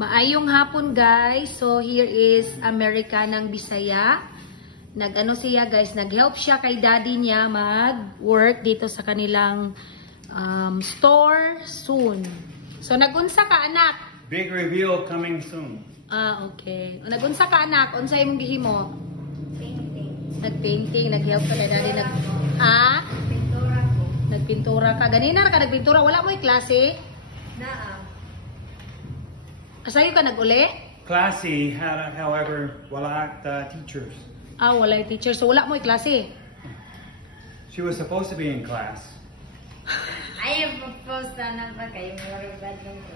Maayong hapon guys. So here is Americanang Bisaya. Nag-ano siya guys, nag-help siya kay daddy niya mag-work dito sa kanilang store soon. So nagunsa ka anak? Big reveal coming soon. Ah, okay. Nagunsa ka anak? Unsay imong gihimo? Painting. Nag-painting, nag-help ka kay daddy nag Pintura ko. Nagpintura ka. Ganina ka nagpintura, wala mo klase? Naa. Asayo ka nag-uli? Classy, however, wala teachers. Ah, wala teacher. So wala mo klase? She was supposed to be in class. Ayaw mag-post na ba kayo? Marabad lang ko.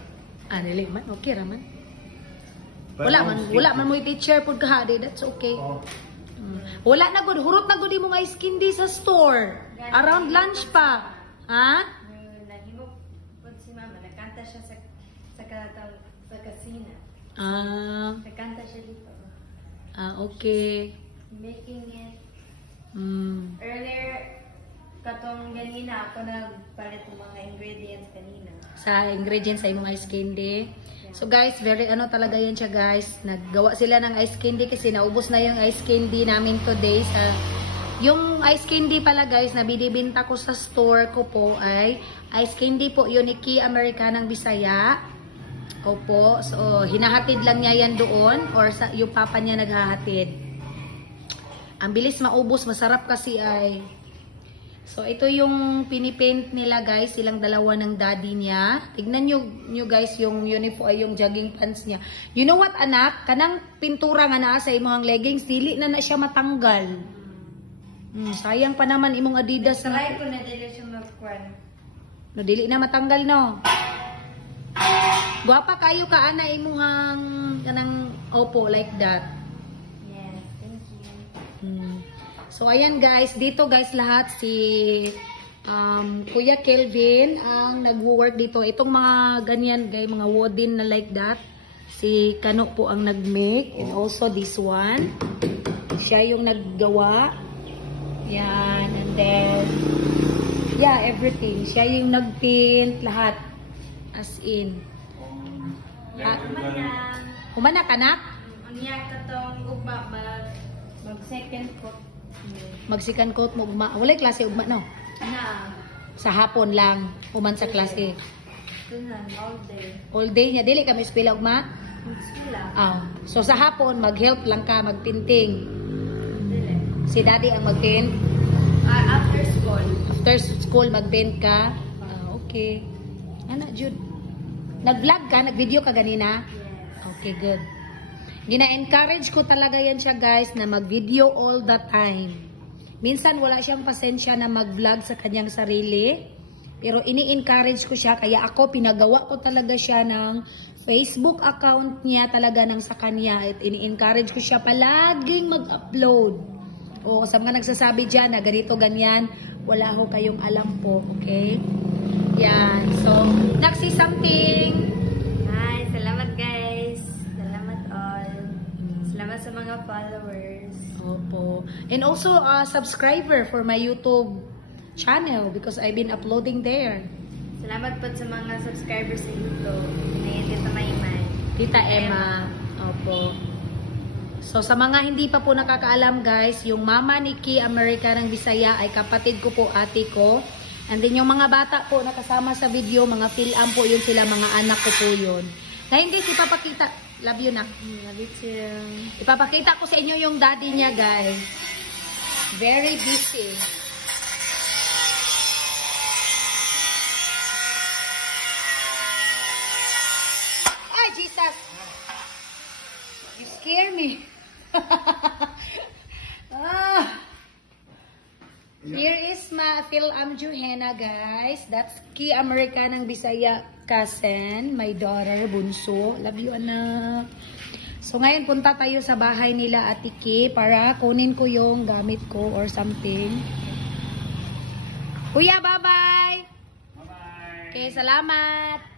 Ah, dili man. Okay raman. But Wala man mo teacher pud ka hadi. That's okay. Oh, Wala na gud, hurot na gud mo nga skin di sa store. Around lunch pa. Ha? Nahimo po si mama. Nakanta siya sa kasina. Ah, Nakanta siya dito. okay. Making it. Mm. Katong ganina ako nagpalit ng mga ingredients kanina. Sa ingredients sa imong ice candy. So guys, very ano talaga yan siya guys. Naggawa sila ng ice candy kasi naubos na yung ice candy namin today. Yung ice candy pala guys na binibenta ko sa store ko po ay ice candy po yun ni Key Americanang Bisaya. Opo. So hinahatid lang niya yan doon or yung papa niya naghahatid. Ang bilis maubos, masarap kasi ay. So, ito yung pinipaint nila guys, silang dalawa ng daddy niya. Tignan nyo guys yung uniform, ay yung jogging pants niya. You know what anak? Kanang pintura nga naa sa imong leggings, dili na siya matanggal. Sayang pa naman imong Adidas. Try ko na dili siya magkwan. No, dili na matanggal no. Guwapa kayo ka ana imong kanang opo like that. Yes, thank you. So, ayan guys. Dito guys lahat si Kuya Kelvin ang nag-work dito. Itong mga ganyan guys, mga wooden na like that. Si Kano po ang nag-make. And also this one. Siya yung naggawa. Yan. And then, yeah, everything. Siya yung nag-paint lahat. As in. Humana ka na? Unya katong ugma mag-second coat. Mag-second coat mo ugma. Walay klase ugma no? Na. Sa hapon lang. Human sa klase. Tunan, all day. All day niya. Dili kami espila ugma? Sila. So sa hapon, mag-help lang ka, magpinting. Dili. Si daddy ang mag-paint. After school. After school, mag-paint ka. Okay. Ano, Jude? Nag-vlog ka? Nag-video ka ganina? Yes. Okay, good. Gina-encourage ko talaga yan siya guys na mag-video all the time. Minsan wala siyang pasensya na mag-vlog sa kanyang sarili. Pero ini-encourage ko siya. Kaya ako, pinagawa ko talaga siya ng Facebook account niya talaga ng sa kanya. At ini-encourage ko siya palaging mag-upload. O sa mga nagsasabi dyan na ganito, ganyan, wala ko kayong alam po. Okay? Yan. So, next is something. Hi, salamat guys. Salamat all. Salamat sa mga followers. Opo. And also a subscriber for my YouTube channel because I've been uploading there. Salamat po sa mga subscribers sa YouTube. Ngayon, Tita Maymay. Tita Emma. Opo. So sa mga hindi pa po nakakaalam guys, yung mama ni Key Americanang Bisaya ay kapatid ko po, ate ko. And then yung mga bata po nakasama sa video, mga fill-am po yun sila, mga anak ko po yun. Ngayon guys, ipapakita. Love you na. Love you too. Ipapakita ko sa inyo yung daddy niya guys. Very busy. Ay, Jesus! You scare me. Here is my Phil-am Juhena guys. That's Key Americanang Bisaya cousin, my daughter, bunso. Love you, anak. So ngayon punta tayo sa bahay nila Ate Key para kunin ko yung gamit ko or something. Kuya, bye-bye. Bye-bye. Okay, salamat.